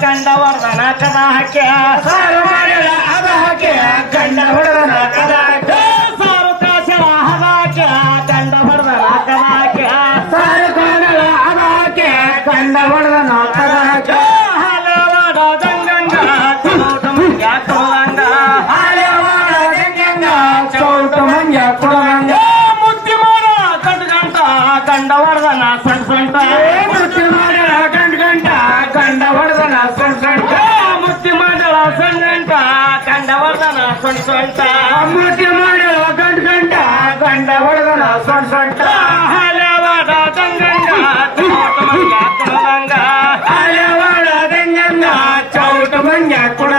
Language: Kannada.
ಕಂಡವರ್ಧನ ಕದ ಹಾಕ್ಯ ಸಾರು ಮಾಡಿದ ಅದ ಹಾಕಿ ಗಂಡ ಹೊಡೆದನ ಕದ ಹಾಕಿ ಸಾರು ಕಾಸರ ಹದ ಹಾಕ್ಯ ಕಂಡವರ್ಧನ ಕದ ಹಾಕ್ಯ ಸಾರು ಕಾಣಲ ಅದ ಹಾಕಿ ಗಂಡ ಹೊಡೆದನ ಕದ ಹಾಕಿ ಹಲವಾಡ ಗಂಗಂಗ ಚೌಟ ಮಂಗ ಕೊಳಂಗ ಹಾಲೆವಾಡ ಗಂಗಂಗ ಚೌಟ ಮಂಜ ಕುಳಗಂಗ ಮುದ್ದೆ ಮಾಡ ಗಂಟ ಕಂಡವರ್ಧನ ಸಣ್ಣ ಸಣ್ಣ ಮುತ್ತಿ ಮಾಡಿದ ಗಂಡ ಗಂಡ ಹೊಡೆದನ ಸೊಂಟ ಸೊಂಟ ಮುದ್ದೆ ಮಾಡಳ ಸಣ್ಣ ಕಂಡವರ್ಧನ ಸಣ್ಣ ಸಣ್ಣ ಮುತ್ತಿ ಮಾಡಿದ ಗಂಡ ಗಂಡ ಹೊಡೆದನ ಸೊಂಟ ಸೊಂಟ ಹಲವಾಡ ಗಂಗಂಗ ಚೌಟ ಮಂಗ ಕೊಳಂಗ ಹಾಲೆವಾಡ ಗಂಗಂಗ ಚೌಟ ಮಂಜ ಕುಳ